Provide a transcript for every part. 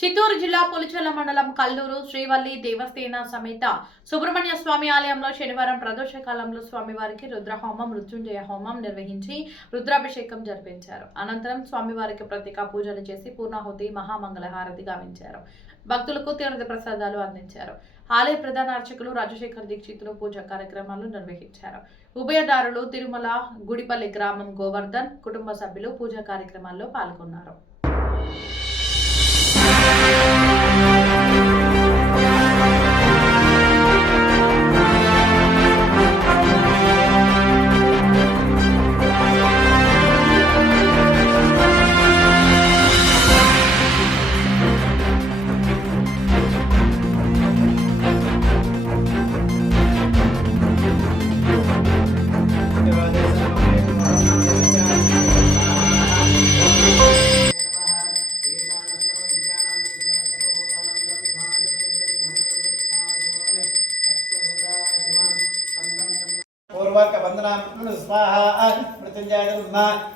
చిత్తూరు జిల్లా పులిచెర్ల మండలం కల్లూరు శ్రీవల్లి దేవస్థాన సమేత సుబ్రహ్మణ్య స్వామి ఆలయంలో శనివారం ప్రదోషకాలంలో స్వామివారికి రుద్రహోమం మృత్యుంజయ హోమం నిర్వహించి రుద్రాభిషేకం జరిపించారు. అనంతరం స్వామివారికి ప్రత్యేక పూజలు చేసి పూర్ణాహుతి మహామంగళ హారతి గావించారు. భక్తులకు తీర్థ ప్రసాదాలు అందించారు. ఆలయ ప్రధాన అర్చకులు రాజశేఖర్ దీక్షితులు పూజా కార్యక్రమాలు నిర్వహించారు. ఉభయదారులు తిరుమల గుడిపల్లి గ్రామం గోవర్ధన్ కుటుంబ సభ్యులు పూజా కార్యక్రమాల్లో పాల్గొన్నారు. स्वाहा मृत्युंजय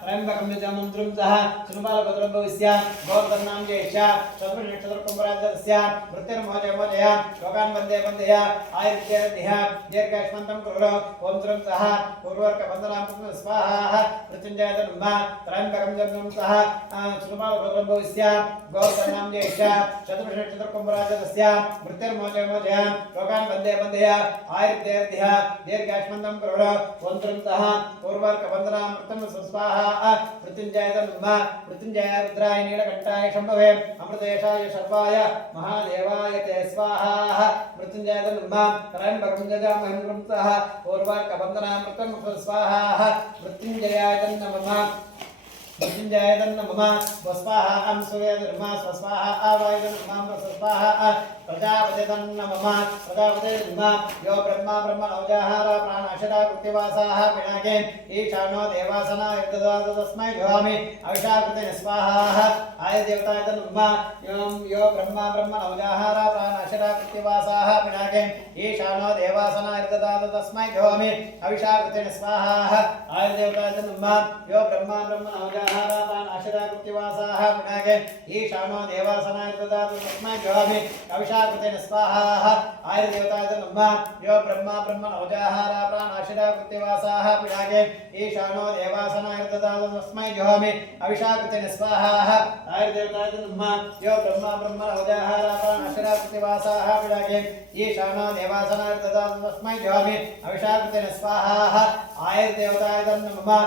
त्र्यंबकं यजामन्त्रं सह सुनुबालभद्रं भविष्य गोवर्धनां जयेष्या चतुर्नक्षत्रकुम्भराजस्य मृत्युर्मोजय लोकान् वन्दे वन्दय आयुर्देह दीर्घायुष्मन्तं कुरु ओं त्र्यं सह पूर्वर्कबन्धनां स्वाहा मृत्युंजय त्र्यंबकं यजामन्त्रं सह सुनुबालभद्रं भविष्य गोवर्धनां जयेष्या चतुर्नक्षत्रकुम्भराजस्य मृत्युर्मोजय लोकान् वन्दे वन्दय आयुर्देह दीर्घायुष्मन्तं कुरु ओं त्र्यं सह पूर्वर्कबन्धनामृतं स्वाहा मृत्युंजय मृत्युंजय रुद्राय नीलकण्ठाय शम्भवे अमृतेशाय शर्वाय महादेवाय ते स्वाहा मृत्युंजय त्र्यंबकं यजामहे सह पूर्वर्कबन्धनामृतं स्वाहा मृत्युंजयाय नमः मृत्युंजय नमः स्वाहा अं सूर्यधर्मा स्वाहा आवाय नमः स्वाहा प्रजापते नमः प्रजापते नमः यो ब्रह्मा ब्रह्मणोजाहार प्राणाशरा कृत्यवासाः पिनाके ईशानो देवासना यद्ददात तस्मै जुहामि अविषाकृते स्वाहा आय देवताय नमः यो ब्रह्मा ब्रह्मणोजाहार प्राणाशरा कृत्यवासाः पिनाके ईशानो देवासना यद्ददात तस्मै जुहामि अविषाकृते स्वाहा आय देवताय नमः यो ब्रह्मा ब्रह्मणोजाहार प्राणाशरा कृत्यवासाः पिनाके ईशानो देवासना यद्ददात तस्मै जुहामि अविषाकृतेन स्वाहा आय देवताय नमः यो ब्रह्मा ब्रह्मणोजाहार प्राणाशरा कृत्यवासाः पिनाके ईशानो देवासना यद्ददात तस्मै जुहामि अविषाकृतेन स्वाहा आय देवताय नमः यो ब्रह्मा ब्रह्मणोजाहार प्राणाशरा कृत्यवासाः पिनाके ईशानो देवासना यद्ददात तस्मै जुहामि अविषाकृतेन स्वाहा आय देवताय नमः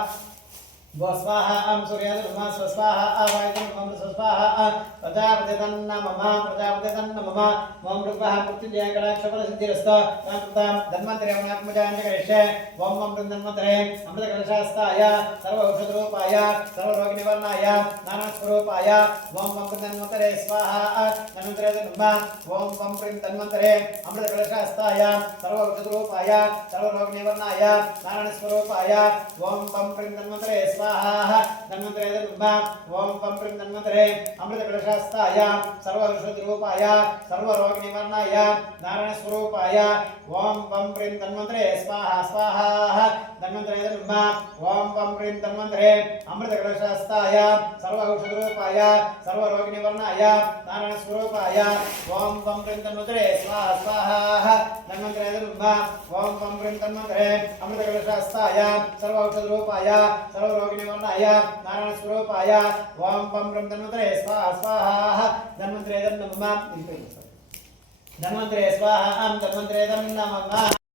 स्वाहा अं सूर्यधर्मा स्वाहा आवाय नमः स्वाहा प्रजापते नमः प्रजापते नमः ओं रूपः मृत्युंजय कटाक्षफलसिद्धिरस्तु तां धन्वन्तरे वनात्मजाञ्जकरिष्ये ओं धन्वन्तरे अमृतकलशास्ताय सर्वौषधरूपाय सर्वरोगनिवारणाय नानास्वरूपाय ओं धन्वन्तरे स्वाहा धन्वन्तरे नमः ओं प्रीं धन्वन्तरे अमृतकलशास्ताय सर्वौषधरूपाय सर्वरोगनिवारणाय नारायणस्वरूपाय ओं प्रीं धन्वन्तरे स्वाहा धन्वन्तरे नमः ओं पं प्रीं धन्वन्तरे अमृतकलशास्ताय सर्वौषधरूपाय सर्वरोगनिवारणाय नारायणस्वरूपाय ओं पं प्रीं धन्वन्तरे स्वाहा स्वाहा धन्वन्तरे नमः ओं पं प्रीं धन्वन्तरे अमृतकलशास्ताय सर्वौषधरूपाय सर्वरोगनिवारणाय नारायणस्वरूपाय ओं पं प्रीं धन्वन्तरे स्वाहा स्वाहा धन्वन्तरे नमः ओं पं प्रीं धन्वन्तरे अमृतकलशास्ताय सर्वौषधरूपाय सर्वरोगनिवारणाय नारायणस्वरूपाय ओं पं प्रीं धन्वन्तरे स्वाहा स्वाहा धन्वन्तरे नमः धन्वन्तरे स्वाहा अं धन्वन्तरे नमः।